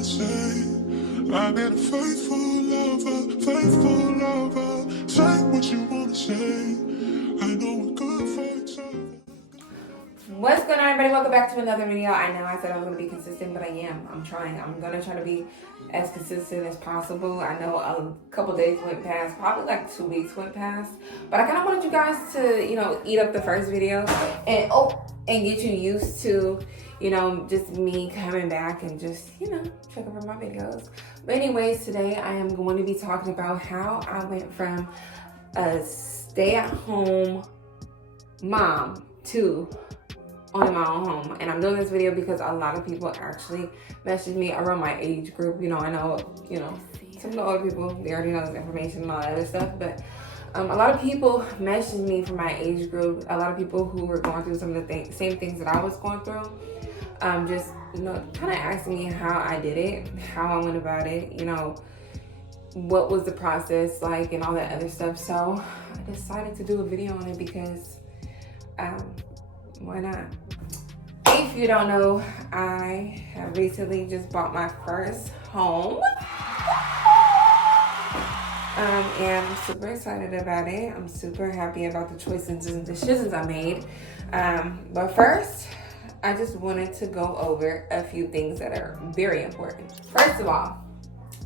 wanna say. I've been a faithful lover. Say what you wanna say. I know we're good for each other. What's going on, everybody? Welcome back to another video. I know I said I was going to be consistent, but I am. I'm trying. I'm going to try to be as consistent as possible. I know a couple days went past, probably like 2 weeks went past, but I kind of wanted you guys to, eat up the first video and get you used to, just me coming back and just, checking for my videos. But anyways, today I am going to be talking about how I went from a stay-at-home mom to owning my own home. And I'm doing this video because a lot of people actually message me around my age group. I know, some of the older people, they already know this information and all that other stuff, but a lot of people messaged me from my age group. A lot of people who were going through some of the same things that I was going through. Just, kind of asking me how I did it, how I went about it, what was the process like and all that other stuff. So I decided to do a video on it because, why not? If you don't know, I have recently just bought my first home. And I'm super excited about it. I'm super happy about the choices and decisions I made. But first, I just wanted to go over a few things that are very important. First of all,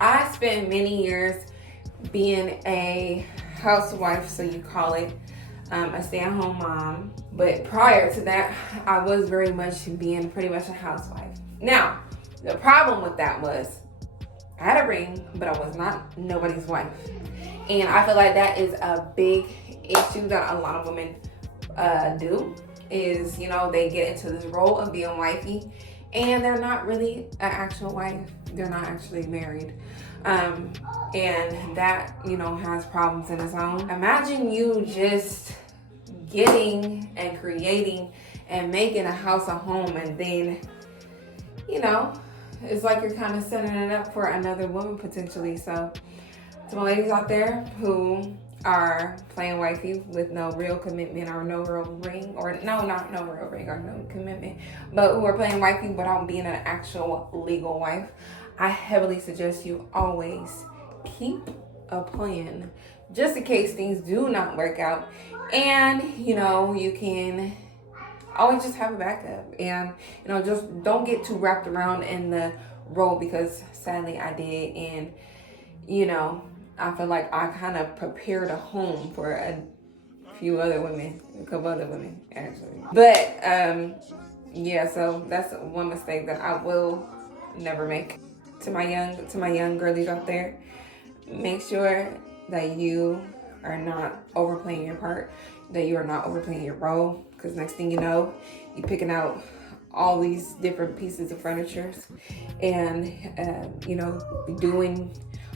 I spent many years being a housewife, so you call it, a stay-at-home mom. But prior to that, I was very much being pretty much a housewife. Now, the problem with that was I had a ring, but I was not nobody's wife. And I feel like that is a big issue that a lot of women do, is, they get into this role of being wifey and they're not really an actual wife. They're not actually married. And that, has problems in its own. Imagine you just getting and creating and making a house a home, and then, it's like you're kind of setting it up for another woman potentially. So to my ladies out there who are playing wifey with no real commitment or no real ring, or not no real ring or no commitment, but who are playing wifey without being an actual legal wife, I heavily suggest you always keep a plan just in case things do not work out. And, you can always just have a backup. And, just don't get too wrapped around in the role, because sadly I did. And, I feel like I kind of prepared a home for a couple other women, actually. But, yeah, so that's one mistake that I will never make. To my young girlies out there, make sure that you are not overplaying your part, that you are not overplaying your role, because next thing you know, you're picking out all these different pieces of furniture and, doing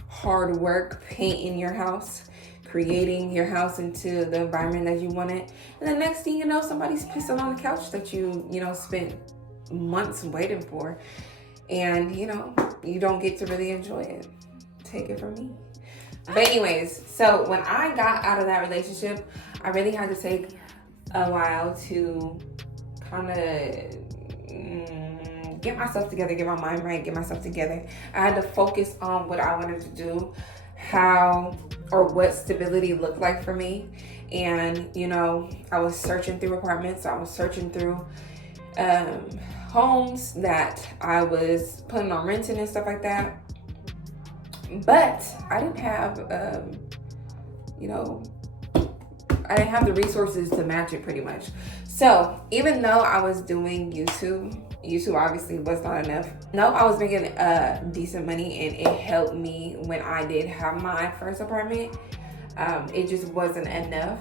hard work, painting your house, creating your house into the environment that you want it. And the next thing you know, somebody's pissing on the couch that you spent months waiting for. And, you don't get to really enjoy it. Take it from me. But anyways, so when I got out of that relationship, I really had to take a while to kind of get myself together, get my mind right, get myself together. I had to focus on what I wanted to do, what stability looked like for me. And, I was searching through apartments. I was searching through homes that I was putting on renting and stuff like that. But I didn't have, I didn't have the resources to match it pretty much. So even though I was doing YouTube obviously was not enough. No, I was making decent money, and it helped me when I did have my first apartment. It just wasn't enough.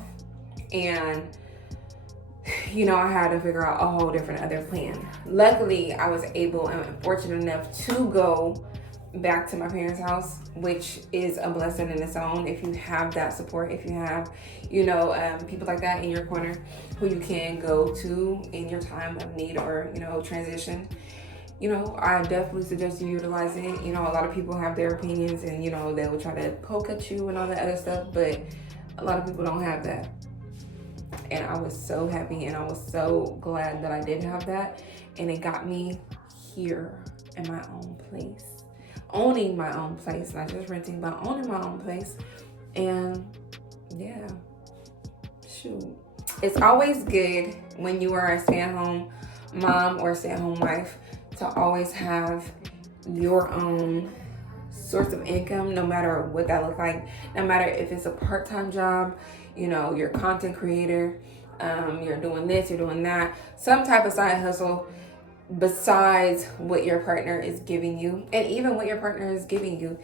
And, I had to figure out a whole different other plan. Luckily, I was able and fortunate enough to go back to my parents' house, which is a blessing in its own. If you have that support, if you have, people like that in your corner who you can go to in your time of need or, transition, I definitely suggest you utilize it. A lot of people have their opinions and, they will try to poke at you and all that other stuff, but a lot of people don't have that. And I was so happy and I was so glad that I did have that. And it got me here in my own place. owning my own place, not just renting, but owning my own place. And yeah, shoot. It's always good when you are a stay-at-home mom or stay-at-home wife to always have your own source of income, no matter what that looks like, no matter if it's a part-time job, you know, you're a content creator, you're doing this, you're doing that, some type of side hustle besides what your partner is giving you. And even what your partner is giving you,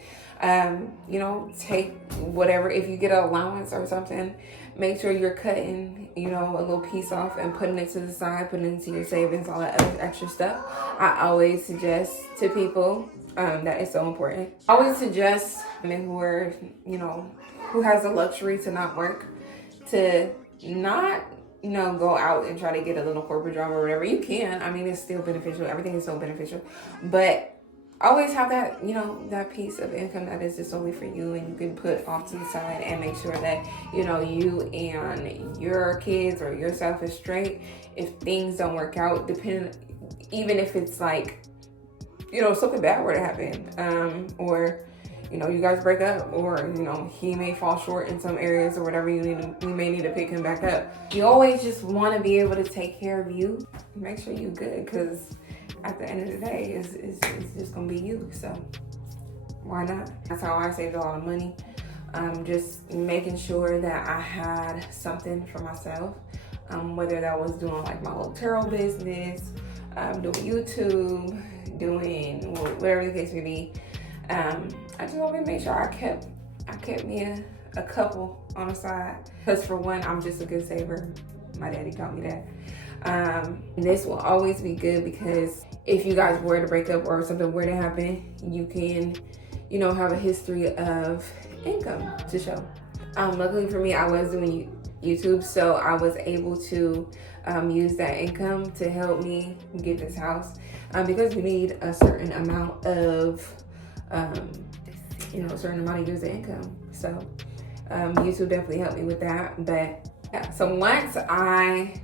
you know, take whatever, if you get an allowance or something, make sure you're cutting, you know, a little piece off and putting it to the side, putting it into your savings, all that other extra stuff. I always suggest to people that is so important. I always suggest women who are, you know, who has the luxury to not work, to not, you know, go out and try to get a little corporate job or whatever. You can. I mean, it's still beneficial. Everything is so beneficial. But always have that, you know, that piece of income that is just only for you and you can put off to the side and make sure that, you know, you and your kids or yourself is straight. If things don't work out, even if it's like, you know, something bad were to happen, or, you know, you guys break up, or, you know, he may fall short in some areas or whatever, you may need to pick him back up. You always just want to be able to take care of you. Make sure you're good, because at the end of the day, it's just gonna be you. So why not? That's how I saved a lot of money. Just making sure that I had something for myself, whether that was doing like my little tarot business, doing YouTube, doing whatever the case may be. I just want to make sure I kept me a couple on the side, because for one, I'm just a good saver. My daddy taught me that. And this will always be good, because if you guys were to break up or something were to happen, you can, you know, have a history of income to show. Luckily for me, I was doing YouTube, so I was able to use that income to help me get this house, because we need a certain amount of, you know, a certain amount of years of income. So YouTube definitely helped me with that. But yeah, so once I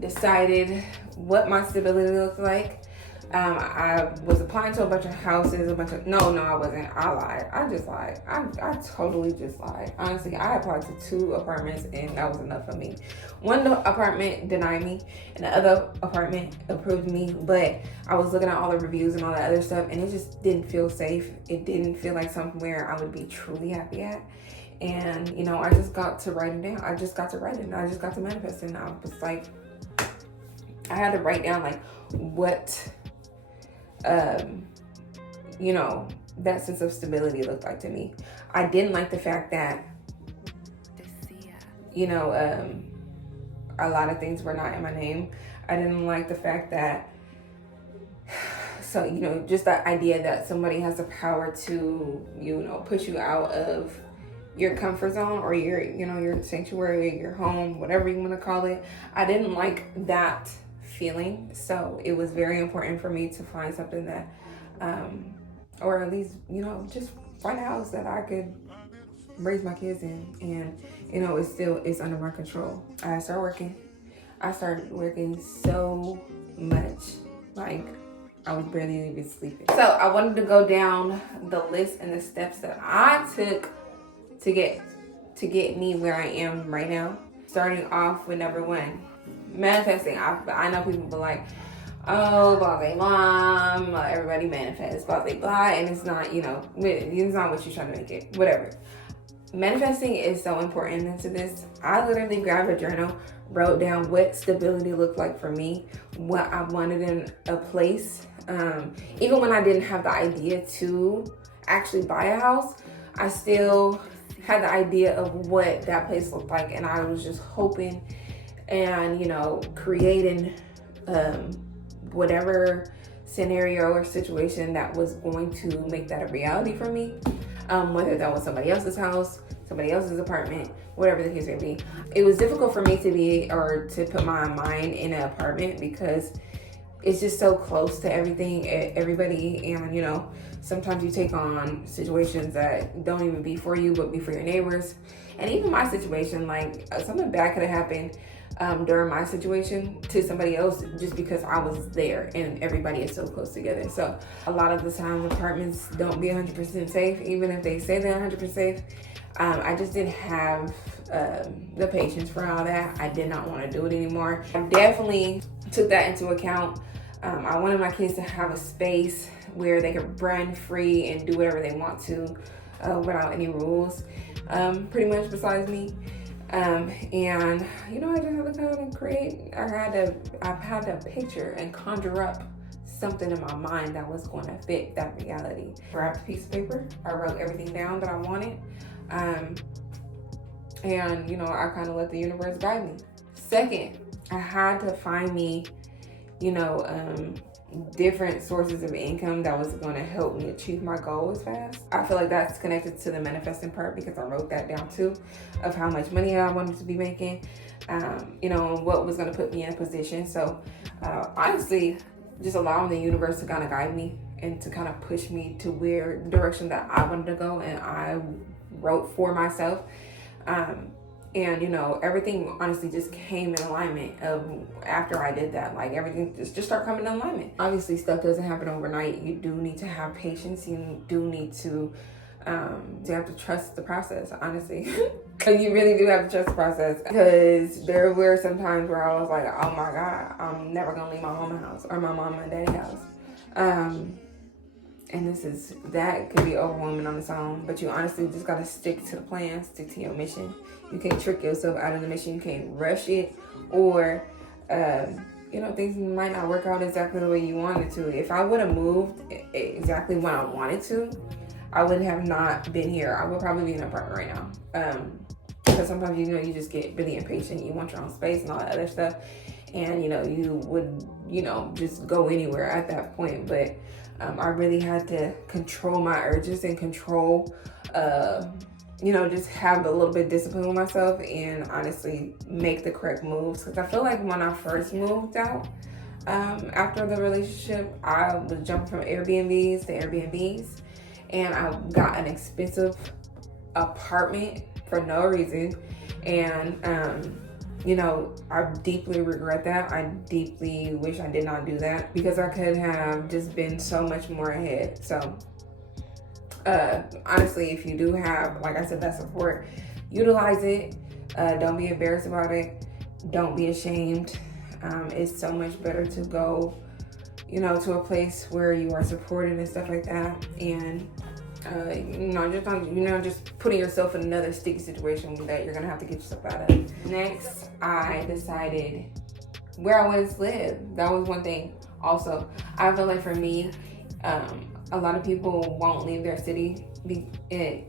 decided what my stability looked like, I was applying to a bunch of houses, no, I wasn't. I lied. I just lied. I totally just lied. Honestly, I applied to 2 apartments and that was enough for me. One apartment denied me and the other apartment approved me, but I was looking at all the reviews and all that other stuff and it just didn't feel safe. It didn't feel like somewhere I would be truly happy at. And, you know, I just got to write it down. I just got to manifest it. And I was like, I had to write down like what, you know, that sense of stability looked like to me. I didn't like the fact that, you know, a lot of things were not in my name. I didn't like the fact that, so, you know, just that idea that somebody has the power to, you know, put you out of your comfort zone or your, you know, your sanctuary, your home, whatever you want to call it. I didn't like that feeling. So it was very important for me to find something that, or at least, you know, just find a house that I could raise my kids in, and, you know, it's under my control. I started working so much, like I was barely even sleeping. So I wanted to go down the list and the steps that I took to get me where I am right now. Starting off with number 1, manifesting. I know people be like, oh, blah, blah, blah, everybody manifests, blah, blah, blah, and it's not, you know, it's not what you're trying to make it, whatever. Manifesting is so important into this. I literally grabbed a journal, wrote down what stability looked like for me, what I wanted in a place. Even when I didn't have the idea to actually buy a house, I still had the idea of what that place looked like, and I was just hoping and, you know, creating whatever scenario or situation that was going to make that a reality for me, whether that was somebody else's house, somebody else's apartment, whatever the case may be. It was difficult for me to put my mind in an apartment because it's just so close to everybody, and, you know, sometimes you take on situations that don't even be for you, but be for your neighbors. And even my situation, like, something bad could have happened. during my situation to somebody else just because I was there and everybody is so close together. So a lot of the time apartments don't be 100% safe, even if they say they're 100% safe. I just didn't have the patience for all that. I did not want to do it anymore. I definitely took that into account. I wanted my kids to have a space where they could run free and do whatever they want to without any rules, pretty much besides me. And you know, I just had to kind of create, I had to picture and conjure up something in my mind that was going to fit that reality. I grabbed a piece of paper, I wrote everything down that I wanted, and you know, I kind of let the universe guide me. Second, I had to find me, you know, different sources of income that was going to help me achieve my goals fast. I feel like that's connected to the manifesting part because I wrote that down too, of how much money I wanted to be making, you know, what was going to put me in a position. So honestly, just allowing the universe to kind of guide me and to kind of push me to where the direction that I wanted to go, and I wrote for myself. And you know, everything honestly just came in alignment of after I did that. Like everything just started coming in alignment. Obviously stuff doesn't happen overnight. You do need to have patience. You do need to have to trust the process, honestly. You really do have to trust the process, because there were some times where I was like, oh my God, I'm never gonna leave my mama's house or my mom and daddy's house. And that can be overwhelming on its own, but you honestly just gotta stick to the plan, stick to your mission. You can't trick yourself out of the mission. You can't rush it, or, you know, things might not work out exactly the way you wanted to. If I would have moved exactly when I wanted to, I would have not been here. I would probably be in an apartment right now. Because sometimes, you know, you just get really impatient. You want your own space and all that other stuff. And, you know, you would, you know, just go anywhere at that point. But I really had to control my urges and control, you know, just have a little bit of discipline with myself and honestly make the correct moves. Because I feel like when I first moved out, after the relationship, I was jumping from Airbnbs to Airbnbs, and I got an expensive apartment for no reason. And, you know, I deeply regret that. I deeply wish I did not do that, because I could have just been so much more ahead. So, honestly, if you do have, like I said, that support, utilize it. Don't be embarrassed about it. Don't be ashamed. It's so much better to go, you know, to a place where you are supported and stuff like that. And, just putting yourself in another sticky situation that you're gonna have to get yourself out of. Next, I decided where I wanted to live. That was one thing. Also, I feel like for me, a lot of people won't leave their city.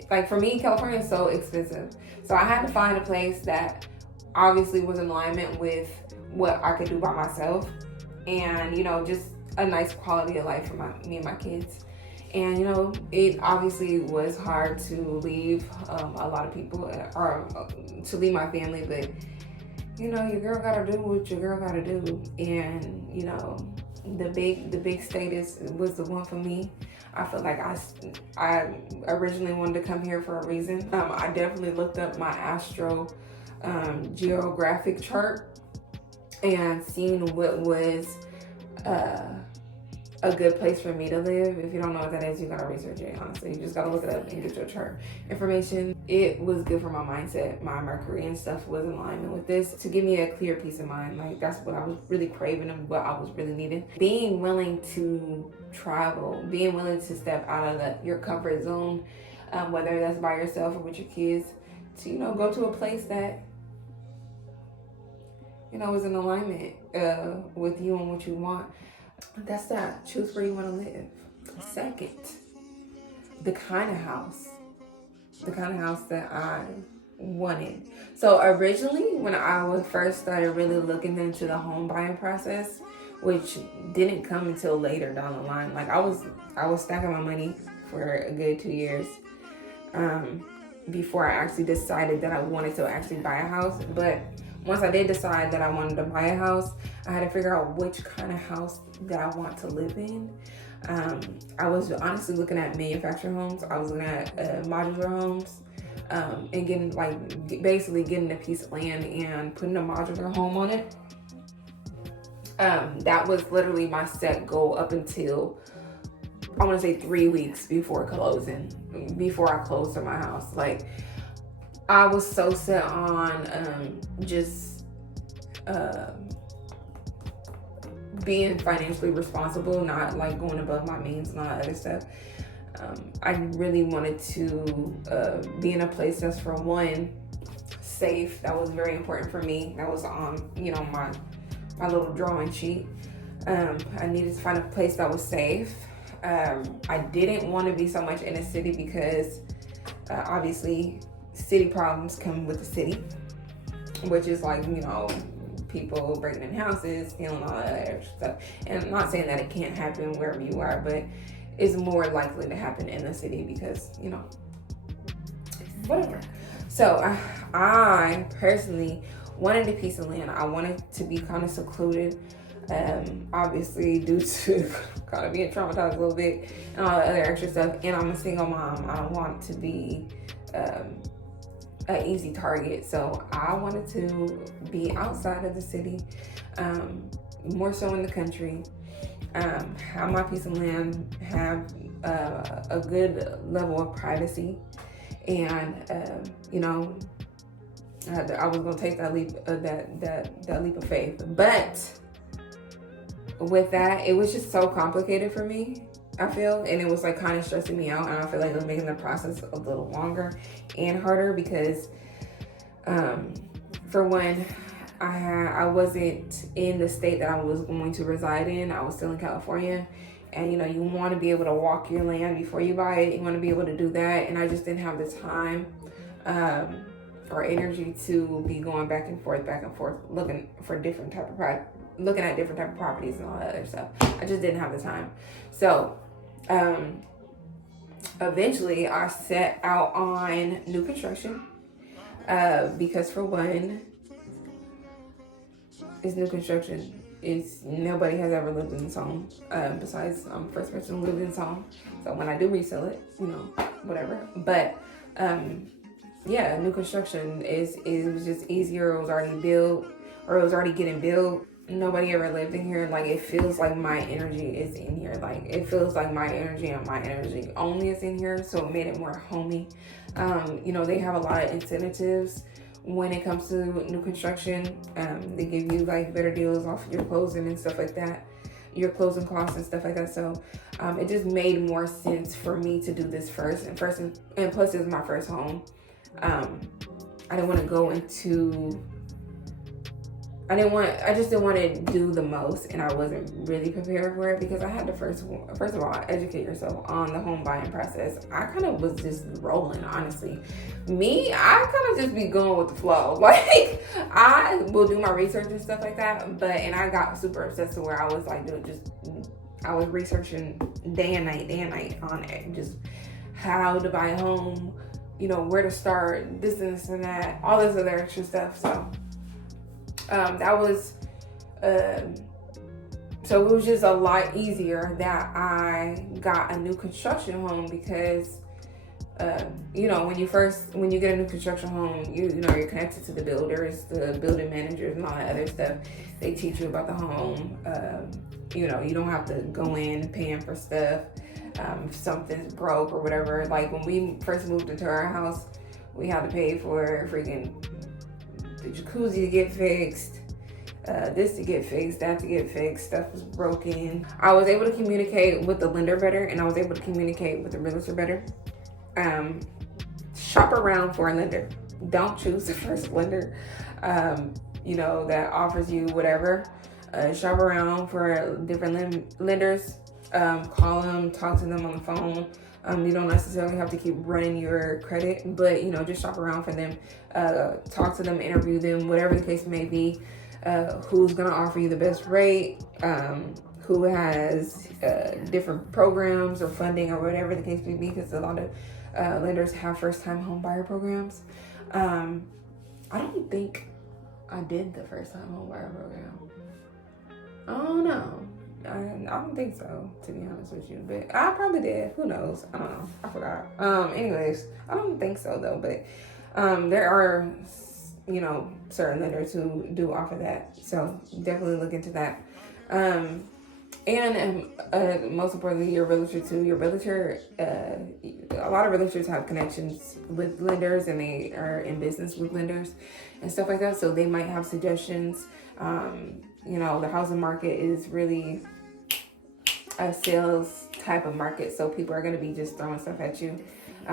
Like for me, California is so expensive. So I had to find a place that obviously was in alignment with what I could do by myself, and, you know, just a nice quality of life for me and my kids. And, you know, it obviously was hard to leave a lot of people, or to leave my family, but, you know, your girl gotta do what your girl gotta do. And, you know, the big state was the one for me. I feel like I originally wanted to come here for a reason. I definitely looked up my astro geographic chart and seen what was a good place for me to live. If you don't know what that is, you gotta research it, honestly. You just gotta look it up and get your chart information. It was good for my mindset. My Mercury and stuff was in alignment with this to give me a clear peace of mind. Like, that's what I was really craving and what I was really needing. Being willing to travel, being willing to step out of your comfort zone, whether that's by yourself or with your kids, to, you know, go to a place that, you know, is in alignment with you and what you want. That's that. Choose where you want to live. Second, the kind of house that I wanted. So originally, when I was first started really looking into the home buying process, which didn't come until later down the line. Like I was stacking my money for a good 2 years before I actually decided that I wanted to actually buy a house. But once I did decide that I wanted to buy a house, I had to figure out which kind of house that I want to live in. I was honestly looking at manufactured homes. I was looking at modular homes. and basically getting a piece of land and putting a modular home on it. That was literally my set goal up until, I want to say, 3 weeks before I closed on my house. Like, I was so set on just being financially responsible, not like going above my means and all that other stuff. I really wanted to be in a place that's, for one, safe. That was very important for me. That was on, my little drawing sheet. I needed to find a place that was safe. I didn't want to be so much in a city because obviously city problems come with the city, which is like, people breaking in houses, stealing, all that extra stuff. And I'm not saying that it can't happen wherever you are, but it's more likely to happen in the city because, whatever. So I personally wanted a piece of land. I wanted to be kind of secluded, obviously due to kind of being traumatized a little bit and all the other extra stuff. And I'm a single mom. I don't want to be an easy target. So I wanted to be outside of the city, more so in the country, have my piece of land, have a good level of privacy. And, I was going to take that leap, that leap of faith. But with that, it was just so complicated for me, I feel. And it was like kind of stressing me out. And I feel like it was making the process a little longer and harder because, for one, I wasn't in the state that I was going to reside in. I was still in California. And, you want to be able to walk your land before you buy it. You want to be able to do that. And I just didn't have the time or energy to be going back and forth, looking at different type of properties and all that other stuff. I just didn't have the time. So eventually I set out on new construction because, for one, it's new construction. Nobody has ever lived in this home besides I'm the first person who lived in this home. So when I do resell it, whatever. But new construction it was just easier. It was already built, or it was already getting built. Nobody ever lived in here. Like, it feels like my energy is in here. Like, it feels like my energy and my energy only is in here. So it made it more homey. They have a lot of incentives when it comes to new construction. They give you like better deals off your closing and stuff like that, your closing costs and stuff like that. So it just made more sense for me to do this first. And plus it was my first home. I didn't want to go into, I just didn't want to do the most, and I wasn't really prepared for it because I had to first of all educate yourself on the home buying process. I kind of was just rolling, honestly. I kind of just be going with the flow. Like, I will do my research and stuff like that, and I got super obsessed to where I was like, I was researching day and night on it, just how to buy a home, where to start, this and this and that, all this other extra stuff. So that was, so it was just a lot easier that I got a new construction home because, when you get a new construction home, you're connected to the builders, the building managers and all that other stuff. They teach you about the home. You don't have to go in paying for stuff. If something's broke or whatever. Like, when we first moved into our house, we had to pay for freaking the jacuzzi to get fixed, this to get fixed, that to get fixed, stuff was broken. I was able to communicate with the lender better, and I was able to communicate with the realtor better. Shop around for a lender. Don't choose the first lender, that offers you whatever. Shop around for different lenders. Call them, talk to them on the phone. You don't necessarily have to keep running your credit, but just shop around for them, talk to them, interview them, whatever the case may be. Who's gonna offer you the best rate, who has different programs or funding or whatever the case may be, because a lot of lenders have first-time home buyer programs. I don't think I did the first-time home buyer program. I don't know. I don't think so, to be honest with you. But I probably did. Who knows? I don't know. I forgot. Anyways, I don't think so though. But there are, certain lenders who do offer that. So definitely look into that. And most importantly, your realtor too. Your realtor, a lot of realtors have connections with lenders, and they are in business with lenders and stuff like that. So they might have suggestions. The housing market is really a sales type of market, so people are going to be just throwing stuff at you.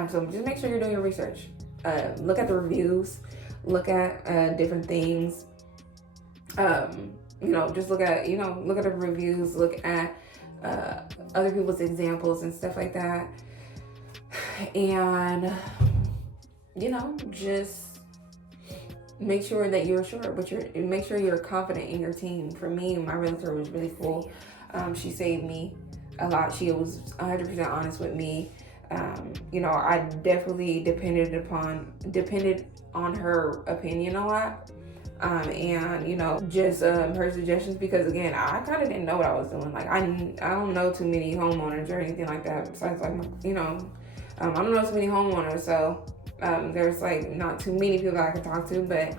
So just make sure you're doing your research. Look at the reviews. Look at different things. Just look at the reviews, look at other people's examples and stuff like that. And, just make sure that you're sure, but make sure you're confident in your team. For me, my realtor was really cool. She saved me a lot. She was 100% honest with me. I definitely depended on her opinion a lot. Just her suggestions, because again, I kind of didn't know what I was doing. Like I don't know too many homeowners or anything like that. Besides, I don't know too many homeowners, so there's like not too many people that I can talk to. But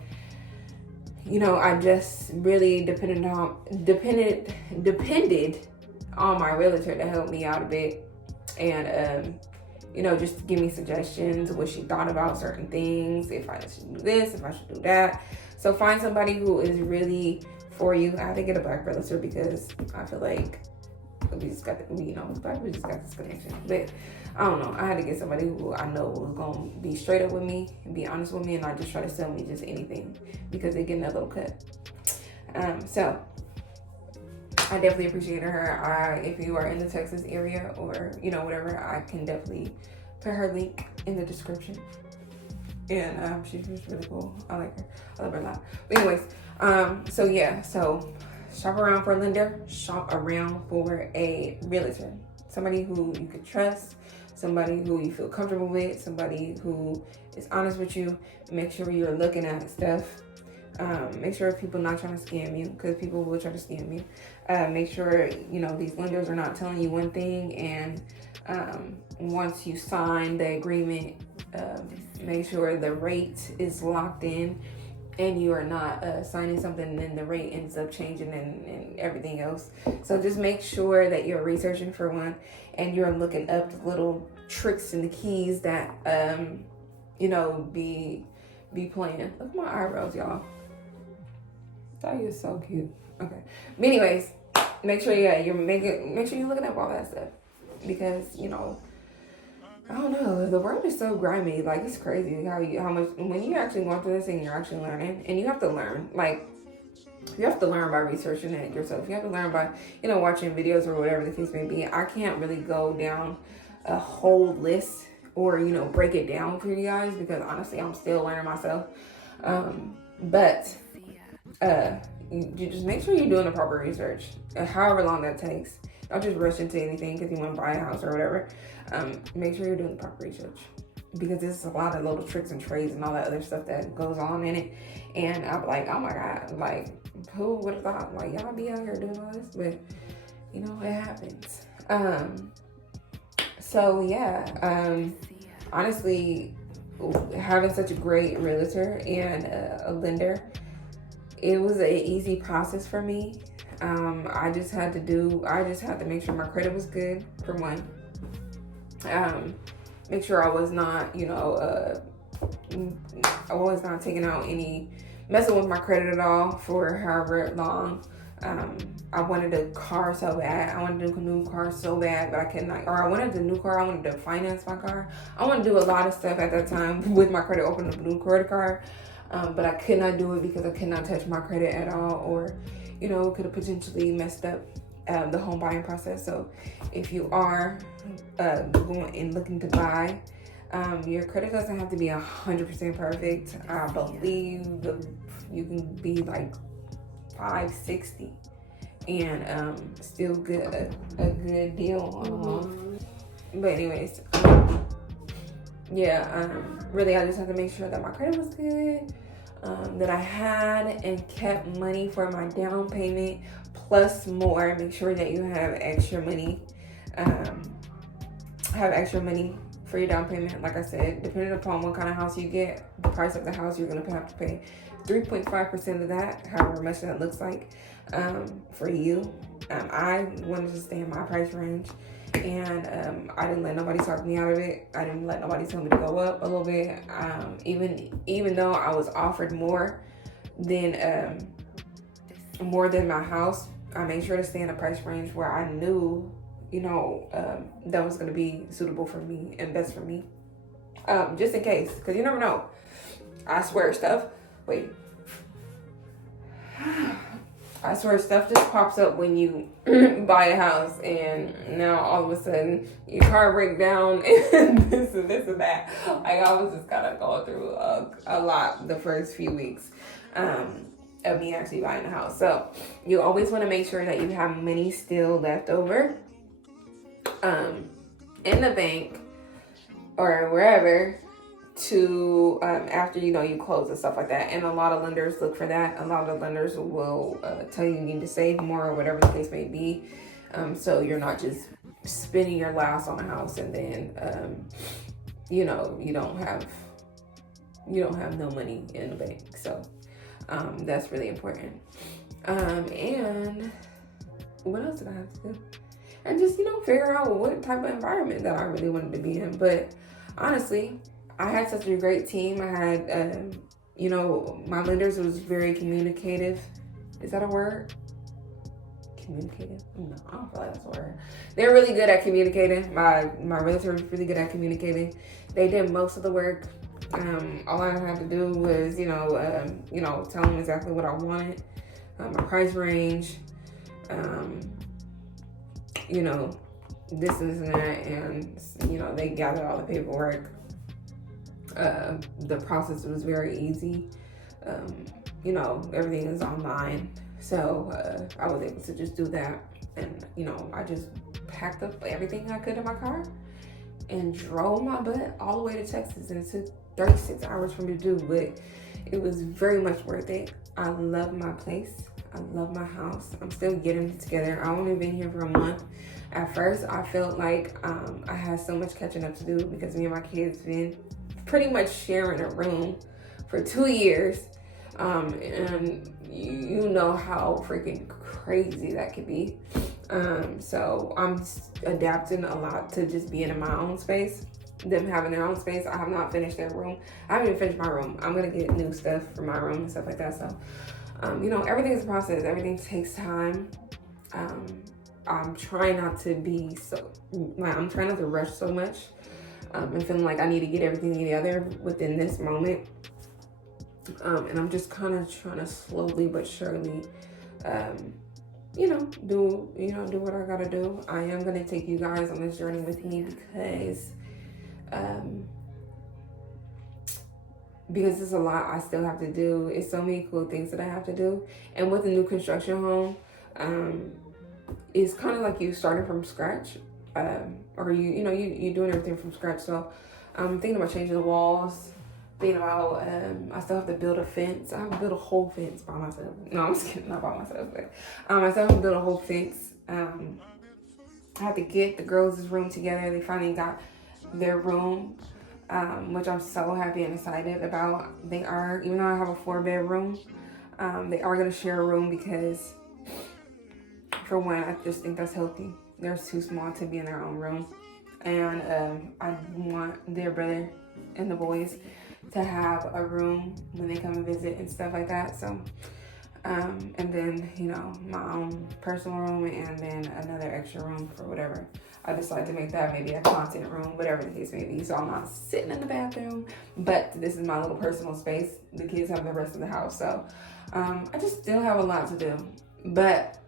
I just really depended on my realtor to help me out a bit, and just give me suggestions, what she thought about certain things, if I should do this, if I should do that. So find somebody who is really for you. I had to get a black realtor because I feel like we just got, black people just got this connection. But I don't know. I had to get somebody who I know was going to be straight up with me and be honest with me and not just try to sell me just anything because they're getting a little cut. So I definitely appreciated her. If you are in the Texas area or, whatever, I can definitely put her link in the description. And she's really cool. I like her. I love her a lot. But anyways, so shop around for a lender. Shop around for a realtor. Somebody who you could trust. Somebody who you feel comfortable with. Somebody who is honest with you. Make sure you're looking at stuff. Make sure people not trying to scam you, because people will try to scam you. Make sure, these lenders are not telling you one thing, and once you sign the agreement, make sure the rate is locked in and you are not signing something and then the rate ends up changing and everything else. So just make sure that you're researching for one, and you're looking up the little tricks and the keys that be playing. Look at my eyebrows, y'all. That is so cute. Okay. But anyways, make sure make sure you're looking up all that stuff, because I don't know, the world is so grimy. Like, it's crazy how much when you actually going through this and you're actually learning, and you have to learn. Like, you have to learn by researching it yourself. You have to learn by watching videos or whatever the case may be. I can't really go down a whole list or break it down for you guys, because honestly I'm still learning myself. But you just make sure you're doing the proper research, however long that takes. Don't just rush into anything because you want to buy a house or whatever. Make sure you're doing the proper research, because there's a lot of little tricks and trades and all that other stuff that goes on in it. And I'm like, oh my God, like, who would have thought, like, y'all be out here doing all this? But it happens. Honestly, having such a great realtor and a lender, it was an easy process for me. I just had to make sure my credit was good, for one. Make sure I was not, I was not taking out messing with my credit at all for however long. I wanted a car so bad. I wanted a new car so bad, but I could not. Or I wanted a new car. I wanted to finance my car. I wanted to do a lot of stuff at that time with my credit, open up a new credit card. But I could not do it because I could not touch my credit at all, or could have potentially messed up the home buying process. So if you are going and looking to buy, your credit doesn't have to be 100% perfect. I believe you can be like 560 and still get a good deal on a home. But anyways, really I just have to make sure that my credit was good. that I had and kept money for my down payment plus more. Make sure that you have extra money. Have extra money for your down payment. Like I said, depending upon what kind of house you get, the price of the house, you're going to have to pay 3.5% of that, however much that looks like for you. I wanted to stay in my price range, and I didn't let nobody talk me out of it. I didn't let nobody tell me to go up a little bit. Even though I was offered more than my house, I made sure to stay in a price range where I knew, that was going to be suitable for me and best for me. Just in case, because you never know. I swear stuff just pops up when you buy a house, and now all of a sudden your car breaks down and this and that. Like, I was just kind of going through a lot the first few weeks of me actually buying a house. So you always want to make sure that you have money still left over in the bank or wherever to after you close and stuff like that. And a lot of lenders look for that. A lot of lenders will tell you need to save more or whatever the case may be, so you're not just spending your last on a house and then you don't have no money in the bank. So that's really important. And what else did I have to do? And just figure out what type of environment that I really wanted to be in. But honestly, I had such a great team. I had, my lenders was very communicative. Is that a word? Communicative? No, I don't feel like that's a word. They're really good at communicating. My realtor was really good at communicating. They did most of the work. All I had to do was, tell them exactly what I wanted, my price range, this and that, and they gathered all the paperwork. The process was very easy. Everything is online, so I was able to just do that, and I just packed up everything I could in my car and drove my butt all the way to Texas, and it took 36 hours for me to do, but it was very much worth it. I love my place. I love my house. I'm still getting it together. I've only been here for a month. At first, I felt like I had so much catching up to do because me and my kids been pretty much sharing a room for 2 years. And you know how freaking crazy that could be. So I'm adapting a lot to just being in my own space, them having their own space. I have not finished their room. I haven't even finished my room. I'm going to get new stuff for my room and stuff like that. So, everything is a process. Everything takes time. I'm trying not to be I'm trying not to rush so much. And feeling like I need to get everything together within this moment. And I'm just kind of trying to slowly but surely, do what I gotta do. I am gonna take you guys on this journey with me because it's a lot I still have to do. It's so many cool things that I have to do. And with a new construction home, it's kind of like you starting from scratch, or you're doing everything from scratch. So I'm thinking about changing the walls. Thinking about, I still have to build a fence. I have to build a whole fence by myself. No, I'm just kidding, not by myself, but I still have to build a whole fence. I have to get the girls' room together. They finally got their room, which I'm so happy and excited about. They are, even though I have a 4-bedroom, they are going to share a room because, for one, I just think that's healthy. They're too small to be in their own room. And I want their brother and the boys to have a room when they come and visit and stuff like that. So, and then, my own personal room and then another extra room for whatever. I decided to make that maybe a content room, whatever the case may be. So I'm not sitting in the bathroom, but this is my little personal space. The kids have the rest of the house. So, I just still have a lot to do. But,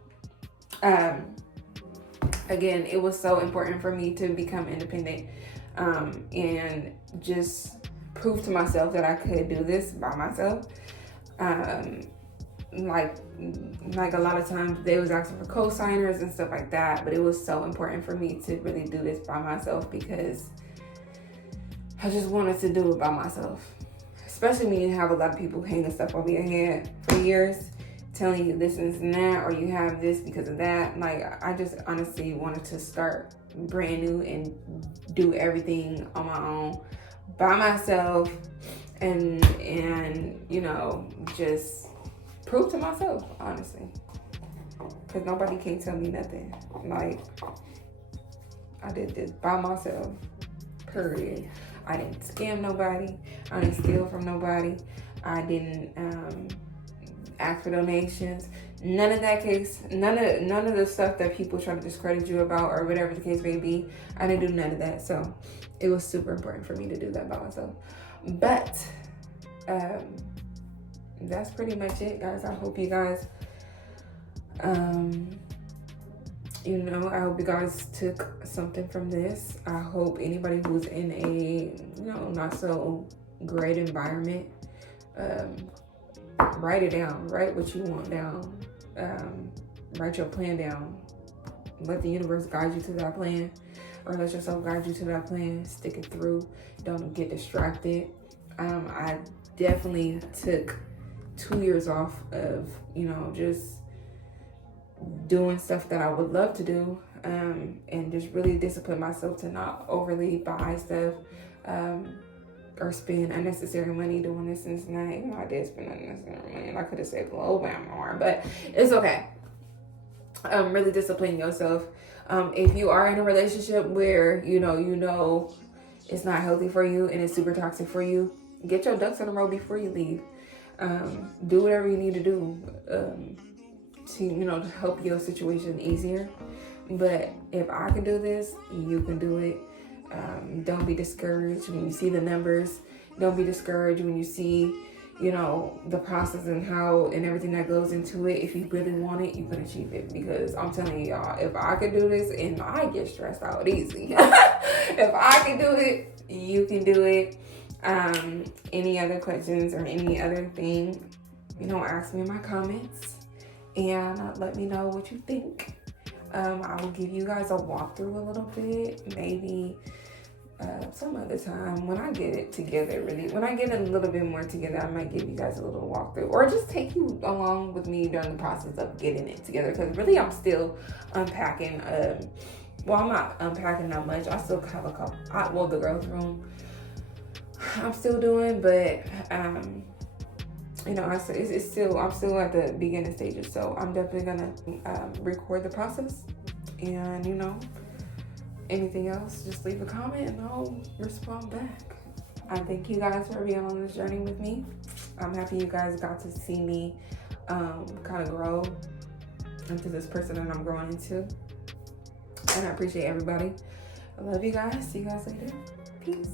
again, it was so important for me to become independent, and just prove to myself that I could do this by myself. Like a lot of times they was asking for co-signers and stuff like that, but it was so important for me to really do this by myself because I just wanted to do it by myself. especially when you have a lot of people hanging stuff over your head for years, telling you this and that, or you have this because of that. Like, I just honestly wanted to start brand new and do everything on my own, by myself, and you know, just prove to myself, honestly, because nobody can tell me nothing. Like, I did this by myself, period. I didn't scam nobody. I didn't steal from nobody. I didn't ask for donations. None of that case. None of the stuff that people try to discredit you about, or whatever the case may be. I didn't do none of that. So it was super important for me to do that by myself. But that's pretty much it, guys. I hope you guys, you know, I hope you guys took something from this. I hope anybody who's in a, you know, not so great environment, write it down. Write what you want down. Write your plan down. Let the universe guide you to that plan, or let yourself guide you to that plan. Stick it through. Don't get distracted. I definitely took 2 years off of, you know, just doing stuff that I would love to do, and just really discipline myself to not overly buy stuff, or spend unnecessary money doing this and that. You know, I did spend unnecessary money, and I could have saved a little bit more, but it's okay. Really discipline yourself. If you are in a relationship where you know it's not healthy for you and it's super toxic for you, get your ducks in a row before you leave. Do whatever you need to do to, you know, to help your situation easier. But if I can do this, you can do it. Don't be discouraged when you see the numbers. Don't be discouraged when you see, you know, the process and how and everything that goes into it. If you really want it, you can achieve it. Because I'm telling y'all, if I could do this, and I get stressed out easy. If I can do it, you can do it. Any other questions or any other thing, you know, ask me in my comments and let me know what you think. I will give you guys a walkthrough a little bit, maybe some other time when I get it together. Really, when I get a little bit more together, I might give you guys a little walkthrough, or just take you along with me during the process of getting it together. Because really, I'm still unpacking. Well, I'm not unpacking that much. I still have a couple. Well, the girls' room I'm still doing, but you know, it's still, I'm still at the beginning stages. So I'm definitely gonna record the process, and you know, anything else, just leave a comment and I'll respond back. I thank you guys for being on this journey with me. I'm happy you guys got to see me kind of grow into this person that I'm growing into, and I appreciate everybody. I love you guys. See you guys later. Peace.